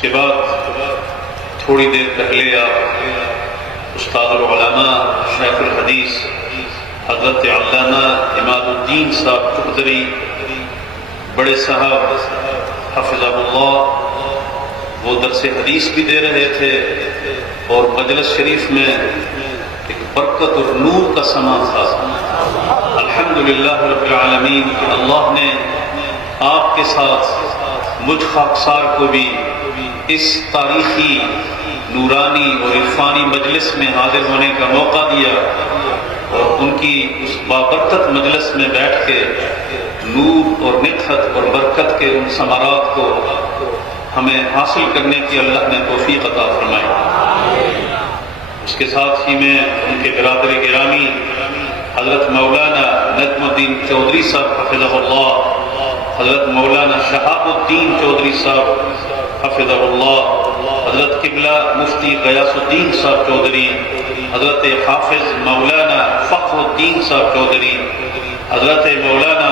کے بعد تھوڑی دیر پہلے آپ استاد العلماء شیخ الحدیث حضرت علامہ عماد الدین صاحب چودھری بڑے صاحب حفظہ اللہ وہ درس حدیث بھی دے رہے تھے اور مجلس شریف میں ایک برکت اور نور کا سما تھا۔ الحمدللہ رب العالمین کہ اللہ نے آپ کے ساتھ مجھ خاکسار کو بھی اس تاریخی نورانی اور عرفانی مجلس میں حاضر ہونے کا موقع دیا اور ان کی اس بابرکت مجلس میں بیٹھ کے نور اور نکھت اور برکت کے ان ثمرات کو ہمیں حاصل کرنے کی اللہ نے توفیق عطا فرمائی۔ اس کے ساتھ ہی میں ان کے برادر گرامی حضرت مولانا نجم الدین چودھری صاحب حفظہ اللہ، حضرت مولانا شہاب الدین چودھری صاحب حفظہ اللہ، حضرت قبلہ مفتی غیاث الدین صاحب چودھری، حضرت حافظ مولانا فخر الدین صاحب چودھری، حضرت مولانا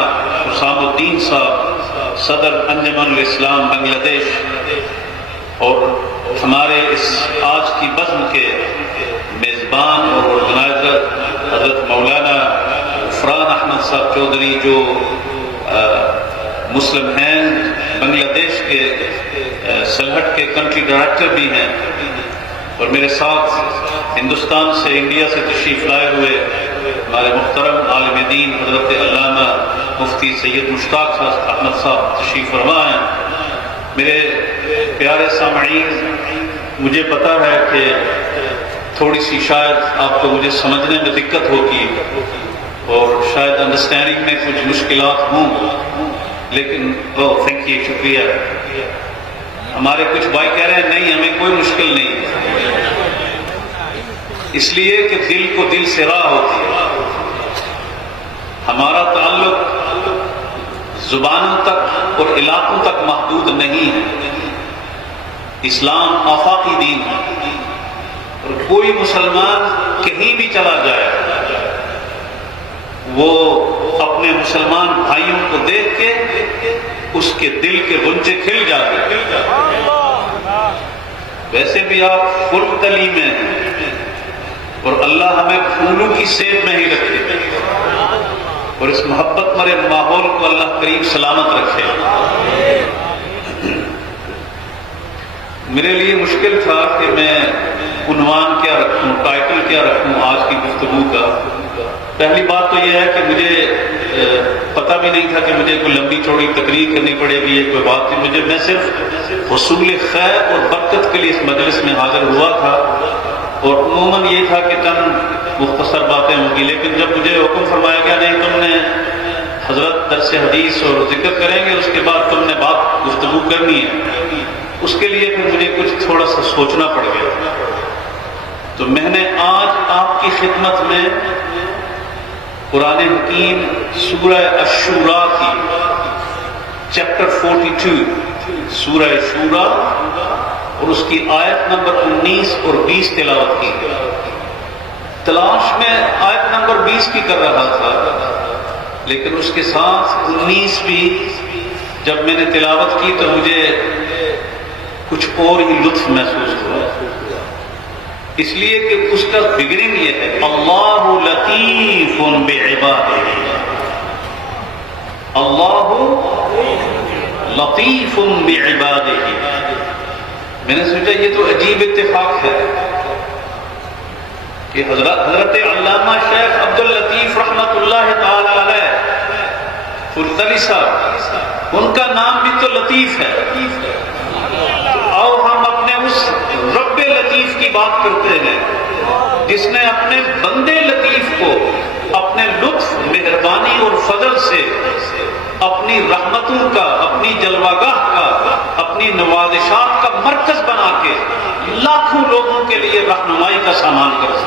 حسام الدین صاحب صدر انجمن الاسلام بنگلہ دیش، اور ہمارے اس آج کی بزم کے میزبان اور آرگنائزر حضرت مولانا فران احمد صاحب چودھری جو مسلم ہند بنگلہ دیش کے سلہٹ کے کنٹری ڈائریکٹر بھی ہیں، اور میرے ساتھ ہندوستان سے انڈیا سے تشریف لائے ہوئے ہمارے محترم عالم دین حضرت علامہ مفتی سید مشتاق احمد صاحب تشریف فرما ہیں۔ میرے پیارے سامعین، مجھے پتا ہے کہ تھوڑی سی شاید آپ کو مجھے سمجھنے میں دقت ہوگی اور شاید انڈرسٹینڈنگ میں کچھ مشکلات ہوں، لیکن تھینک یو، شکریہ۔ ہمارے کچھ بھائی کہہ رہے ہیں نہیں ہمیں کوئی مشکل نہیں، اس لیے کہ دل کو دل سے راہ ہوتی ہے۔ ہمارا تعلق زبانوں تک اور علاقوں تک محدود نہیں ہے۔ اسلام آفاقی دین ہے، اور کوئی مسلمان کہیں بھی چلا جائے وہ اپنے مسلمان بھائیوں کو دیکھ کے اس کے دل کے غنچے کھل جاتے ہیں۔ ویسے بھی آپ فل تلی میں ہیں اور اللہ ہمیں پھولوں کی سیب میں ہی رکھے، اور اس محبت مرے ماحول کو اللہ کریم سلامت رکھے۔ میرے لیے مشکل تھا کہ میں عنوان کیا رکھوں، ٹائٹل کیا رکھوں آج کی گفتگو کا۔ پہلی بات تو یہ ہے کہ مجھے پتہ بھی نہیں تھا کہ مجھے کوئی لمبی چوڑی تقریر کرنی پڑے گی، یہ کوئی بات نہیں۔ میں صرف حصول خیر اور برکت کے لیے اس مجلس میں حاضر ہوا تھا، اور عموماً یہ تھا کہ چند مختصر باتیں ہوں گی، لیکن جب مجھے حکم فرمایا گیا نہیں تم نے حضرت درس حدیث اور ذکر کریں گے، اس کے بعد تم نے بات گفتگو کرنی ہے، اس کے لیے پھر مجھے کچھ تھوڑا سا سوچنا پڑ گیا۔ تو میں نے آج آپ کی خدمت میں قرآن حکیم سورہ الشورى کی چیپٹر 42 سورہ شورى اور اس کی آیت نمبر 19 اور 20 تلاوت کی۔ تلاش میں آیت نمبر 20 کی کر رہا تھا، لیکن اس کے ساتھ 19 بھی جب میں نے تلاوت کی تو مجھے کچھ اور ہی لطف محسوس ہوا، اس لیے کہ اس کا بگننگ یہ ہے اللہ لطیف بعبادہ، اللہ لطیف بعبادہ۔ میں نے سوچا یہ تو عجیب اتفاق ہے کہ حضرت علامہ شیخ عبد اللطیف رحمۃ اللہ تعالی علیہ فلتلی صاحب، ان کا نام بھی تو لطیف ہے، تو آؤ ہم اپنے اس رب لطیف کی بات کرتے ہیں جس نے اپنے بندے لطیف کو اپنے لطف، مہربانی اور فضل سے اپنی رحمتوں کا، اپنی جلوہ گاہ کا، اپنی نوازشات کا مرکز بنا کے لاکھوں لوگوں کے لیے رہنمائی کا سامان کر سکتا۔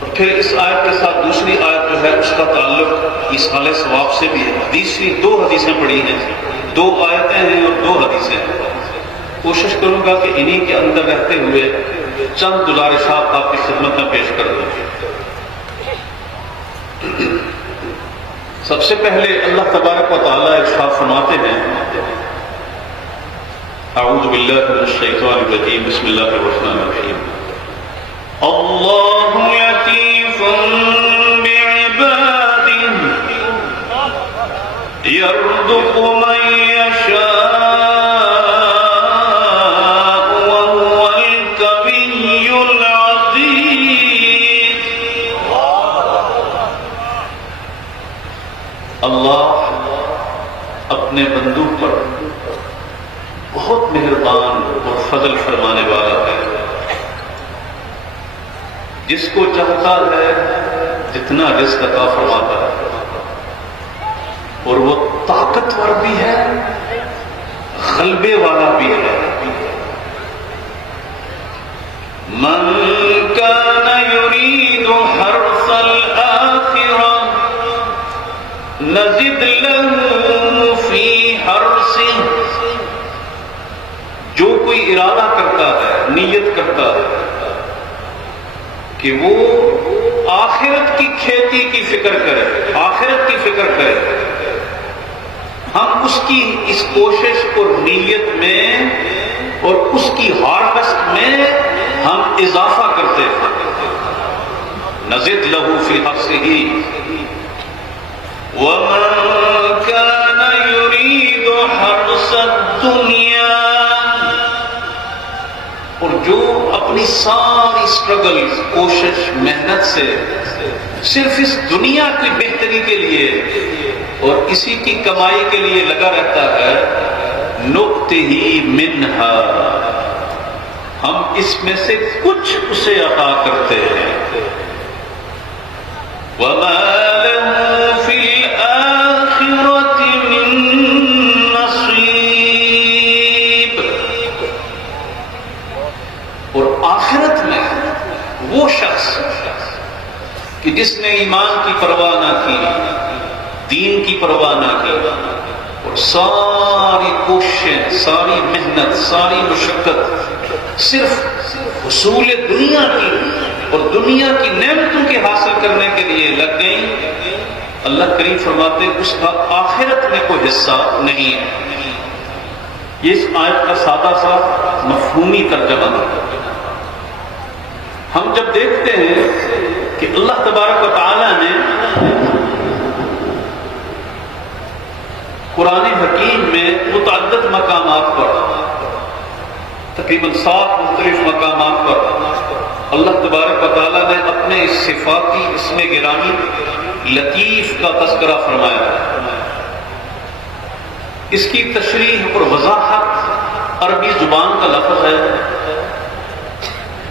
اور پھر اس آیت کے ساتھ دوسری آیت جو ہے اس کا تعلق ایصال ثواب سے بھی ہے۔ تیسری 2 حدیثیں پڑھی ہیں، 2 آیتیں ہیں اور 2 حدیثیں ہیں۔ کوشش کروں گا کہ انہی کے اندر رہتے ہوئے چند گزارشات آپ کی خدمت میں پیش کر دوں۔ سب سے پہلے اللہ تبارک و تعالیٰ ارشاد فرماتے ہیں اعوذ باللہ من الشیطان الرجیم، بسم اللہ الرحمن الرحیم۔ اللہ لطیف بعبادہ یرزق من یشاء وهو القوی العزیز۔ اللہ اپنے بندوں پر بہت مہربان اور فضل فرمانے والا ہے، جس کو چاہتا ہے جتنا رزق عطا فرماتا ہے، اور وہ طاقتور بھی ہے، غلبے والا بھی ہے۔ من کان یرید حرث الآخرہ نزد له فی حرثہ، جو کوئی ارادہ کرتا ہے، نیت کرتا ہے کہ وہ آخرت کی کھیتی کی فکر کرے، آخرت کی فکر کرے، ہم اس کی اس کوشش اور نیت میں اور اس کی ہارویسٹ میں ہم اضافہ کرتے ہیں۔ نزد له فی حرثہ ومن كان يريد حرث الدنيا، اور جو اپنی ساری اسٹرگل، کوشش، محنت سے صرف اس دنیا کی بہتری کے لیے اور اسی کی کمائی کے لیے لگا رہتا ہے، نُؤْتِهِ مِنْهَا، ہم اس میں سے کچھ اسے عطا کرتے ہیں۔ وَمَا لَهُ فِي الْآخِرَةِ مِن نَصِيبٍ، اور آخرت میں وہ شخص کہ جس نے ایمان کی پرواہ نہ کی، دین کی پرواہ نہ کی، اور ساری کوششیں، ساری محنت، ساری مشقت صرف حصول دنیا کی اور دنیا کی نعمتوں کے حاصل کرنے کے لیے لگ گئی، اللہ کریم فرماتے اس کا آخرت میں کوئی حصہ نہیں ہے۔ یہ اس آیت کا سادہ سا مفہومی ترجمہ ہے۔ ہم جب دیکھتے ہیں کہ اللہ تبارک و تعالی نے قرآن حکیم میں متعدد مقامات پر، تقریباً 7 مختلف مقامات پر اللہ تبارک و تعالی نے اپنے اس صفاتی اسم گرامی لطیف کا تذکرہ فرمایا ہے۔ اس کی تشریح اور وضاحت عربی زبان کا لفظ ہے،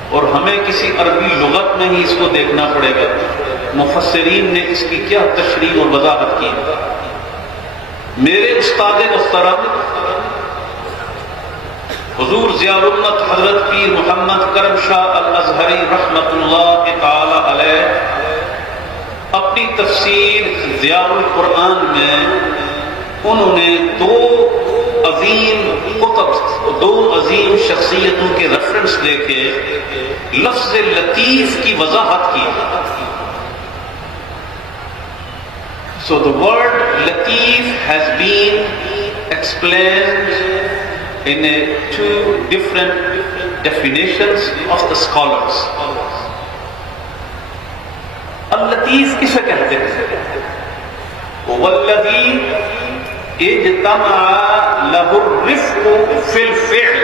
اور ہمیں کسی عربی لغت میں ہی اس کو دیکھنا پڑے گا مفسرین نے اس کی کیا تشریح اور وضاحت کی۔ میرے استاد محترم حضور ضیاء الامت حضرت پیر محمد کرم شاہ الازہری رحمۃ اللہ تعالی علیہ اپنی تفسیر ضیاء القرآن میں انہوں نے دو عظیم شخصیتوں کے ریفرنس دے کے لفظ لطیف کی وضاحت کی۔ So the word latif has been explained in two different definitions of the scholars. al-latif کسے کہتے ہیں؟ وَالَّذِي اجتمع له الرفق في الفعل،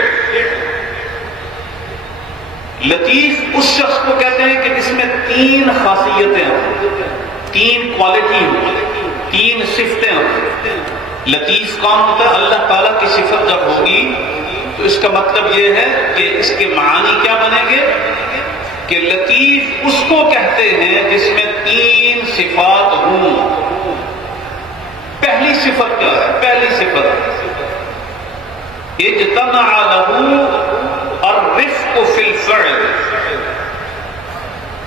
لطیف اس شخص کو کہتے ہیں کہ جس میں 3 خاصیتیں ہوں، 3 کوالٹی ہوں، 3 صفتیں ہوں۔ لطیف کون ہوتا ہے؟ اللہ تعالیٰ کی صفت جب ہوگی تو اس کا مطلب یہ ہے کہ اس کے معانی کیا بنیں گے کہ لطیف اس کو کہتے ہیں جس میں 3 صفات ہوں۔ پہلی صفت کیا ہے؟ پہلی صفت اجتمع له الرفق فی الفعل،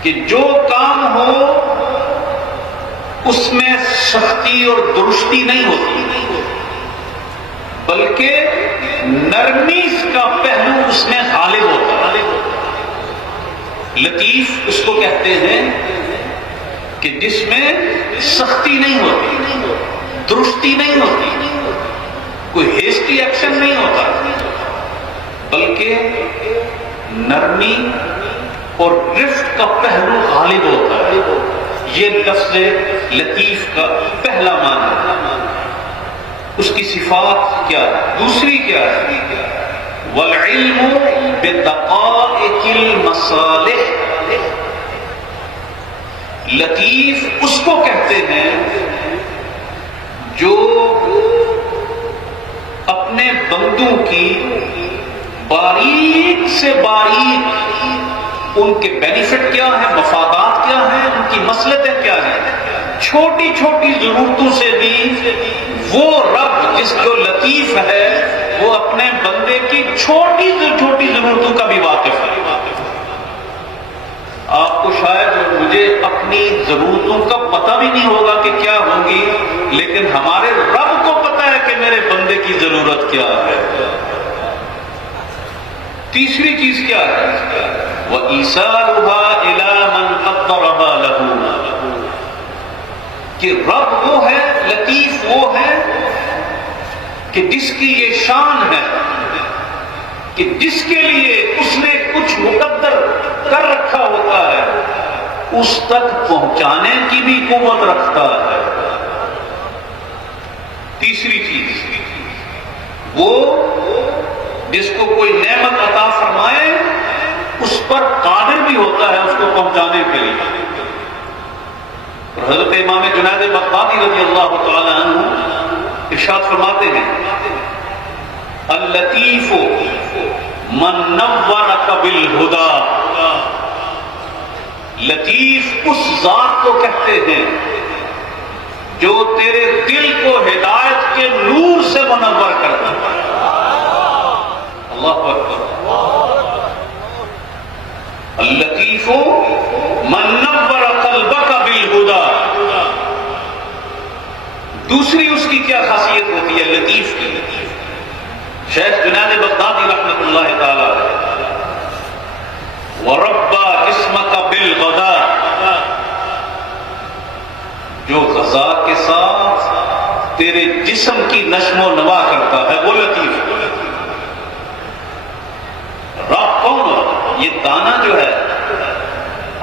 کہ جو کام ہو اس میں سختی اور درستی نہیں ہوتی، بلکہ نرمی کا پہلو اس میں غالب ہوتا ہے۔ لطیف اس کو کہتے ہیں کہ جس میں سختی نہیں ہوتی، درستی نہیں ہوتی، کوئی ہیسٹی ایکشن نہیں ہوتا، بلکہ نرمی اور رفق کا پہلو غالب ہوتا ہے۔ یہ لفظ لطیف کا پہلا معنی ہے۔ اس کی صفات کیا ہے؟ دوسری کیا ہے؟ والعلم بدقائق المصالح۔ لطیف اس کو کہتے ہیں جو اپنے بندوں کی باریک سے باریک ان کے بینیفٹ کیا ہیں، مفادات کیا ہیں، ان کی مصلحتیں کیا ہیں، چھوٹی چھوٹی ضرورتوں سے بھی وہ رب جس کو لطیف ہے وہ اپنے بندے کی چھوٹی سے چھوٹی ضرورتوں کا بھی واقف ہے۔ آپ کو شاید اور مجھے اپنی ضرورتوں کا پتہ بھی نہیں ہوگا کہ کیا ہوں گی، لیکن ہمارے رب کو پتہ ہے کہ میرے بندے کی ضرورت کیا ہے۔ تیسری چیز کیا ہے؟ وَإِيصَالُهَا إِلَى مَنْ قَدَّرَهَا لَهُ، کہ رب وہ ہے، لطیف وہ ہے کہ جس کی یہ شان ہے کہ جس کے لیے اس نے کچھ مقدر کر رکھا ہوتا ہے اس تک پہنچانے کی بھی قوت رکھتا ہے۔ تیسری چیز، وہ جس کو کوئی نعمت عطا فرمائے اس پر قادر بھی ہوتا ہے اس کو پہنچانے کے لیے۔ اور حضرت امام جنید بغدادی رضی اللہ تعالی عنہ ارشاد فرماتے ہیں اللطیف من نورک بالہدی، لطیف اس ذات کو کہتے ہیں جو تیرے دل کو ہدایت کے نور سے منور کرتا ہے۔ اللہ اکبر۔ اللطیف من نور قلبک بالہدی۔ دوسری اس کی کیا خاصیت ہوتی ہے لطیف کی؟ شیخ جنید بغدادی رحمۃ اللہ تعالی وَرَبَّى جِسْمَكَ بِالْغَدَاءِ، جو غذا کے ساتھ تیرے جسم کی نشو و نما کرتا ہے وہ لطیف ہے۔ رب کون ہے؟ یہ دانہ جو ہے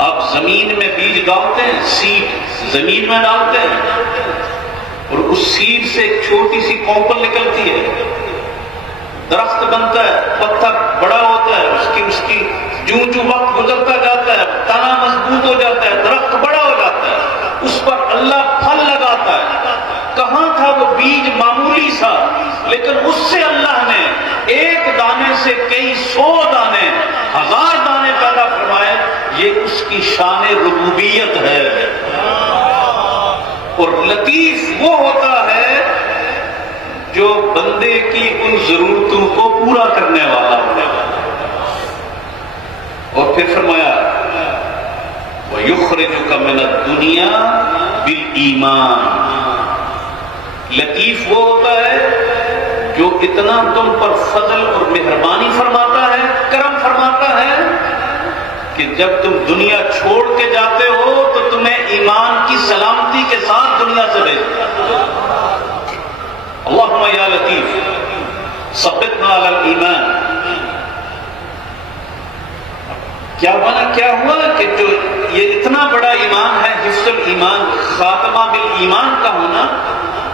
آپ زمین میں بیج ڈالتے ہیں، سیڈ زمین میں ڈالتے ہیں اور اس سیڈ سے ایک چھوٹی سی کونپل نکلتی ہے، درخت بنتا ہے، پتا بڑا ہوتا ہے، اس کی جو وقت گزرتا جاتا ہے تنا مضبوط ہو جاتا ہے، درخت بڑا ہو جاتا ہے، اس پر اللہ پھل لگاتا ہے۔ کہاں تھا وہ بیج معمولی سا، لیکن اس سے اللہ نے ایک دانے سے کئی 100 دانے، 1000 دانے پیدا فرمائے۔ یہ اس کی شان ربوبیت ہے۔ اور لطیف وہ ہوتا ہے جو بندے کی ان ضرورتوں کو پورا کرنے والا ہے۔ اور پھر فرمایا وَيُخْرِجُكَ مِنَ الدُّنْيَا بِالْإِيمَانِ، لطیف وہ ہوتا ہے جو اتنا تم پر فضل اور مہربانی فرماتا ہے، کرم فرماتا ہے کہ جب تم دنیا چھوڑ کے جاتے ہو تو تمہیں ایمان کی سلامتی کے ساتھ دنیا سے بھیجتا ہے۔ اللہم یا لطیف ثبتنا علی الایمان۔ کیا ہوا کہ جو یہ اتنا بڑا ایمان ہے، حفظ الایمان، خاتمہ بالایمان کا ہونا،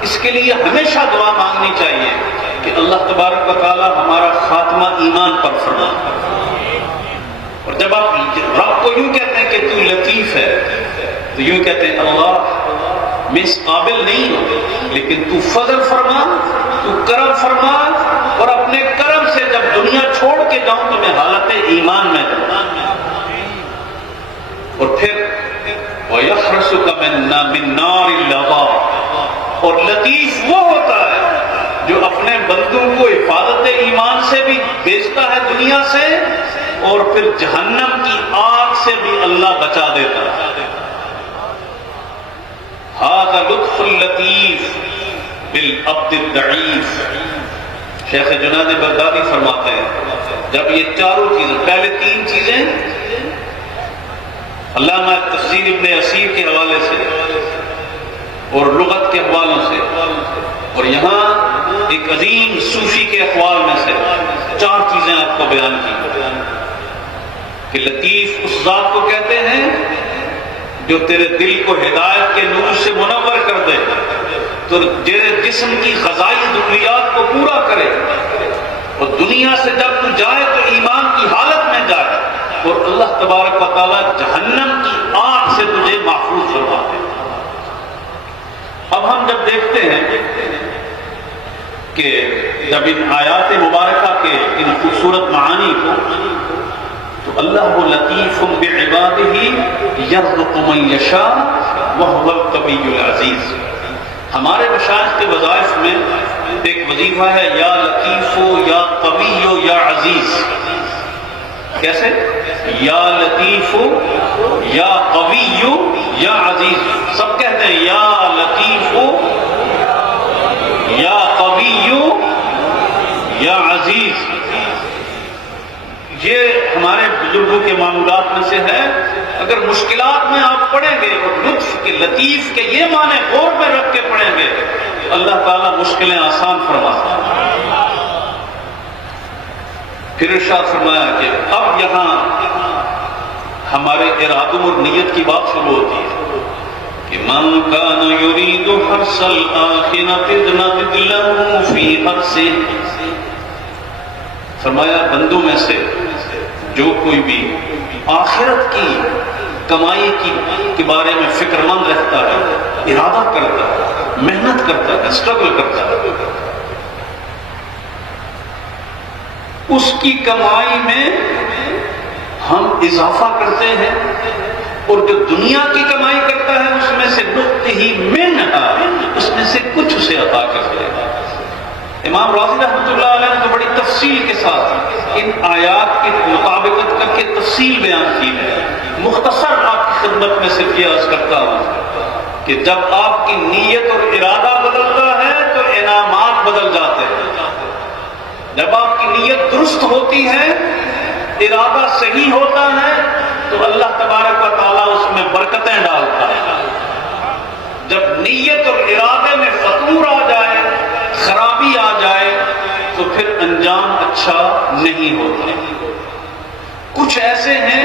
اس کے لیے ہمیشہ دعا مانگنی چاہیے کہ اللہ تبارک و تعالی ہمارا خاتمہ ایمان پر فرمائے۔ اور جب آپ رب کو یوں کہتے ہیں کہ تو لطیف ہے تو یوں کہتے ہیں اللہ میں اس قابل نہیں ہوں، لیکن تو فضل فرما، تو کرم فرما، اور اپنے کرم سے جب دنیا چھوڑ کے جاؤں تو میں حالت ایمان میں دوں۔ اور پھر وَيَحْرَسُكَ مِن نَارِ اللَّظَى، اور لطیف وہ ہوتا ہے جو اپنے بندوں کو حفاظت ایمان سے بھی بھیجتا ہے دنیا سے، اور پھر جہنم کی آگ سے بھی اللہ بچا دیتا ہے۔ هذا لطف اللطیف بالعبد الضعیف۔ شیخ جنید بغدادی فرماتے ہیں جب یہ چاروں چیزیں، پہلے 3 چیزیں علامہ تفسیر ابن اسیر کے حوالے سے اور لغت کے حوالوں سے، اور یہاں ایک عظیم صوفی کے اقوال میں سے 4 چیزیں آپ کو بیان کی کہ لطیف اس ذات کو کہتے ہیں جو تیرے دل کو ہدایت کے نور سے منور کر دے، تو تیرے جسم کی غذائی ضروریات کو پورا کرے، اور دنیا سے جب تو جائے تو ایمان کی حالت میں جائے، اور اللہ تبارک و تعالیٰ جہنم کی آگ سے تجھے محفوظ فرما دے۔ اب ہم جب دیکھتے ہیں کہ جب ان آیات مبارکہ کے ان خوبصورت معانی کو، تو اللہ لطیف بعبادہ یرزق من یشاء وہو القوی العزیز۔ ہمارے مشائخ کے وظائف میں ایک وظیفہ ہے یا لطیف یا قوی یا عزیز۔ کیسے؟ یا لطیف یا قوی یا عزیز، سب کہتے ہیں یا لطیف یا قوی یا عزیز۔ یہ ہمارے بزرگوں کے معمولات میں سے ہے۔ اگر مشکلات میں آپ پڑھیں گے اور لطف کے لطیف کے یہ معنی غور میں رکھ کے پڑھیں گے تو اللہ تعالیٰ مشکلیں آسان فرماتا ہے۔ پھر ارشاد فرمایا کہ اب یہاں ہمارے ارادوں اور نیت کی بات شروع ہوتی ہے کہ من کان یرید حرث الآخرۃ نزد له فی حرثہ۔ فرمایا بندوں میں سے جو کوئی بھی آخرت کی کمائی کے بارے میں فکر مند رہتا ہے، ارادہ کرتا ہے، محنت کرتا ہے، اسٹرگل کرتا ہے، اس کی کمائی میں ہم اضافہ کرتے ہیں، اور جو دنیا کی کمائی کرتا ہے اس میں سے نؤتہ منھا، اس میں سے کچھ اسے عطا کرتے ہیں۔ امام راضی رحمۃ اللہ علیہ نے تو بڑی تفصیل کے ساتھ ان آیات کی مطابقت کر کے تفصیل بیان کی ہے۔ مختصر آپ کی خدمت میں صرف یہ عرض کرتا ہوں کہ جب آپ کی نیت اور ارادہ بدلتا ہے تو انعامات بدل جاتے ہیں۔ جب آپ کی نیت درست ہوتی ہے، ارادہ صحیح ہوتا ہے، تو اللہ تبارک و تعالیٰ اس میں برکتیں ڈالتا ہے۔ جب نیت اور ارادے میں فتور آ جائے، خرابی آ جائے، تو پھر انجام اچھا نہیں ہوتا۔ کچھ ایسے ہیں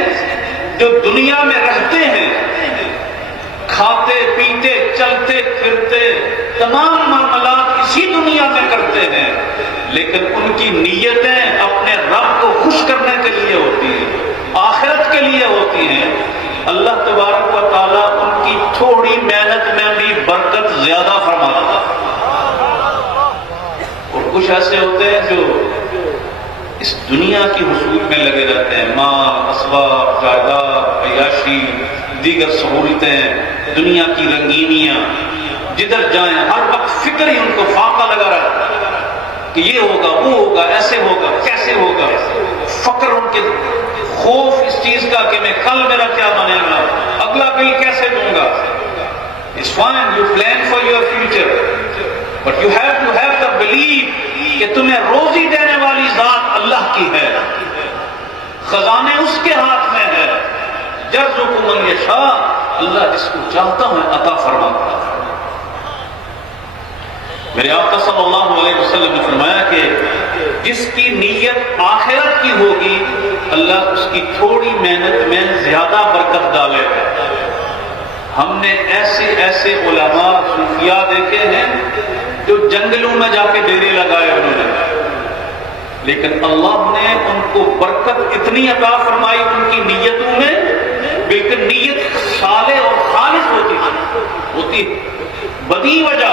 جو دنیا میں رہتے ہیں، کھاتے پیتے چلتے پھرتے تمام معاملات اسی دنیا میں کرتے ہیں، لیکن ان کی نیتیں اپنے رب کو خوش کرنے کے لیے ہوتی ہیں، آخرت کے لیے ہوتی ہیں۔ اللہ تبارک و تعالیٰ ان کی تھوڑی محنت میں بھی برکت زیادہ فرماتا ہے۔ کچھ ایسے ہوتے ہیں جو اس دنیا کی حصول میں لگے رہتے ہیں، مال، اسباب، جائیداد، عیاشی، دیگر سہولتیں، دنیا کی رنگینیاں، جدھر جائیں ہر وقت فکر ہی ان کو فاقہ لگا رہتا ہے کہ یہ ہوگا، وہ ہوگا، ایسے ہوگا، کیسے ہوگا۔ فقر ان کے خوف اس چیز کا کہ میں کل میرا کیا بنے گا، اگلا بل کیسے دوں گا۔ It's fine, you plan for your future, but you have to have the belief کہ تمہیں روزی دینے والی ذات اللہ کی ہے، خزانے اس کے ہاتھ میں ہے۔ یرزق من یشاء، اللہ جس کو چاہتا ہے عطا فرماتا ہے۔ میرے آقا صلی اللہ علیہ وسلم نے فرمایا کہ جس کی نیت آخرت کی ہوگی، اللہ اس کی تھوڑی محنت میں زیادہ برکت ڈالے گا۔ ہم نے ایسے علماء صوفیاء دیکھے ہیں جو جنگلوں میں جا کے ڈیرے لگائے انہوں نے، لیکن اللہ نے ان کو برکت اتنی عطا فرمائی ان کی نیتوں میں، بالکل نیت صالح اور خالص ہوتی بدی وجہ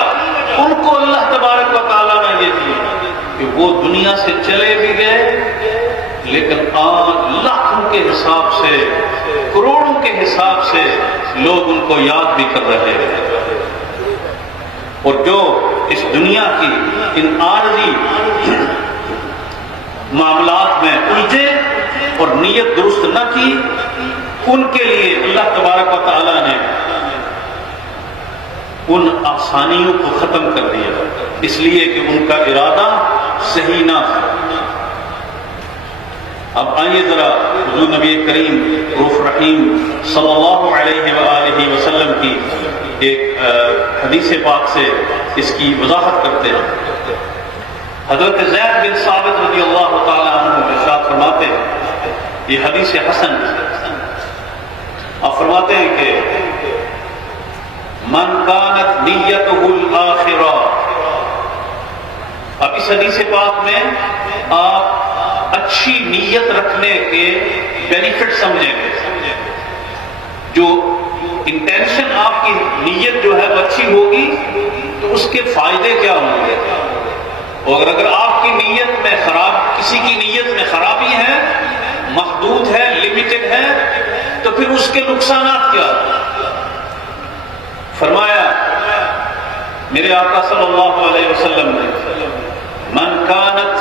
ان کو اللہ تبارک و تعالیٰ نے یہ دی کہ وہ دنیا سے چلے بھی گئے، لیکن آج لاکھوں کے حساب سے، کروڑوں کے حساب سے لوگ ان کو یاد بھی کر رہے ہیں۔ اور جو اس دنیا کی ان عارضی معاملات میں الجھے اور نیت درست نہ کی، ان کے لیے اللہ تبارک و تعالیٰ نے ان آسانیوں کو ختم کر دیا، اس لیے کہ ان کا ارادہ صحیح نہ تھا۔ اب آئیے ذرا حضور نبی کریم رؤوف رحیم صلی اللہ علیہ وآلہ وسلم کی ایک حدیث پاک سے اس کی وضاحت کرتے ہیں۔ حضرت زید بن ثابت رضی اللہ تعالی عنہ ارشاد فرماتے ہیں، یہ حدیث حسن آپ فرماتے ہیں کہ من کانت نیتہ الآخرہ، اب اس حدیث پاک میں آپ اچھی نیت رکھنے کے بینیفٹ سمجھیں گے. جو انٹینشن آپ کی نیت جو ہے وہ اچھی ہوگی تو اس کے فائدے کیا ہوں گے، اور اگر آپ کی نیت میں کسی کی نیت میں خرابی ہے، محدود ہے، لمیٹڈ ہے، تو پھر اس کے نقصانات کیا؟ فرمایا میرے آقا صلی اللہ علیہ وسلم نے، من کانت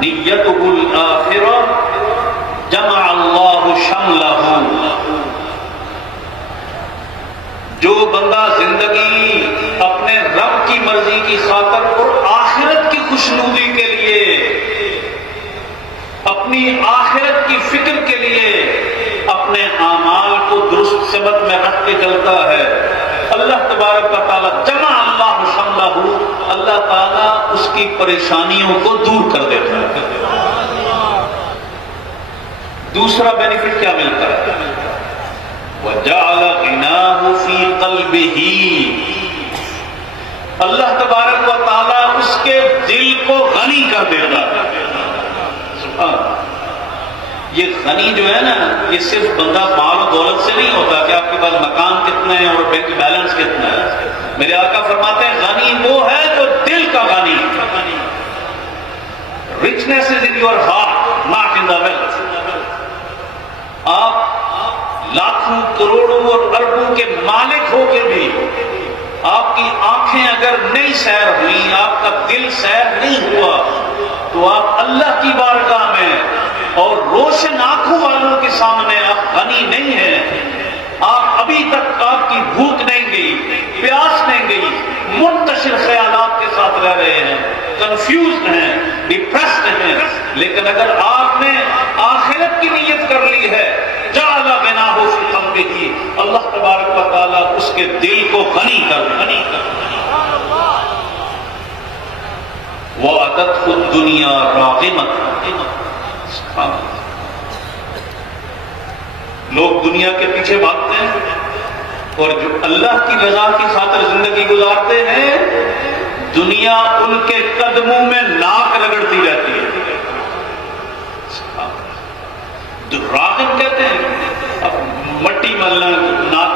نیتہ الآخرہ جمع اللہ شملہ، جو بندہ زندگی اپنے رب کی مرضی کی خاطر اور آخرت کی خوشنودی کے لیے، اپنی آخرت کی فکر کے لیے اپنے اعمال کو درست سمت میں رکھ کے چلتا ہے، اللہ تبارک و تعالی جمع اللہ شملہ، اللہ تعالیٰ اس کی پریشانیوں کو دور کر دیتا ہے. دوسرا بینیفٹ کیا ملتا ہے؟ وَجَعَلَ غِنَاهُ فِي قَلْبِهِ، اللہ تبارک و تعالیٰ اس کے دل کو غنی کر دیتا ہے. یہ غنی جو ہے نا، یہ صرف بندہ مال و دولت سے نہیں ہوتا کہ آپ کے پاس مکان کتنا ہے اور بینک بیلنس کتنا ہے. میرے آقا فرماتے ہیں غنی وہ ہے جو دل کا غنی. richness is in your heart, not in the wealth. آپ لاکھوں کروڑوں اور اربوں کے مالک ہو کے بھی آپ کی آنکھیں اگر نہیں سیر ہوئی، آپ کا دل سیر نہیں ہوا، تو آپ اللہ کی بارگاہ میں اور روشن آنکھوں والوں کے سامنے آپ غنی نہیں ہیں. آپ ابھی تک آپ کی بھوک نہیں گئی، پیاس نہیں گئی، منتشر خیالات کے ساتھ رہ رہے ہیں، کنفیوزڈ ہیں، ڈپریسڈ ہیں. لیکن اگر آپ نے آخرت کی نیت کر لی ہے، جعل غناہ فی قلبہ، اللہ تبارک و تعالیٰ اس کے دل کو غنی کر وَأَتَتْهُ الدُّنْيَا رَاغِمَةً. لوگ دنیا کے پیچھے بھاگتے ہیں، اور جو اللہ کی رضا کی خاطر زندگی گزارتے ہیں، دنیا ان کے قدموں میں ناک رگڑتی رہتی ہے. راغب کہتے ہیں مٹی ملنا، ناک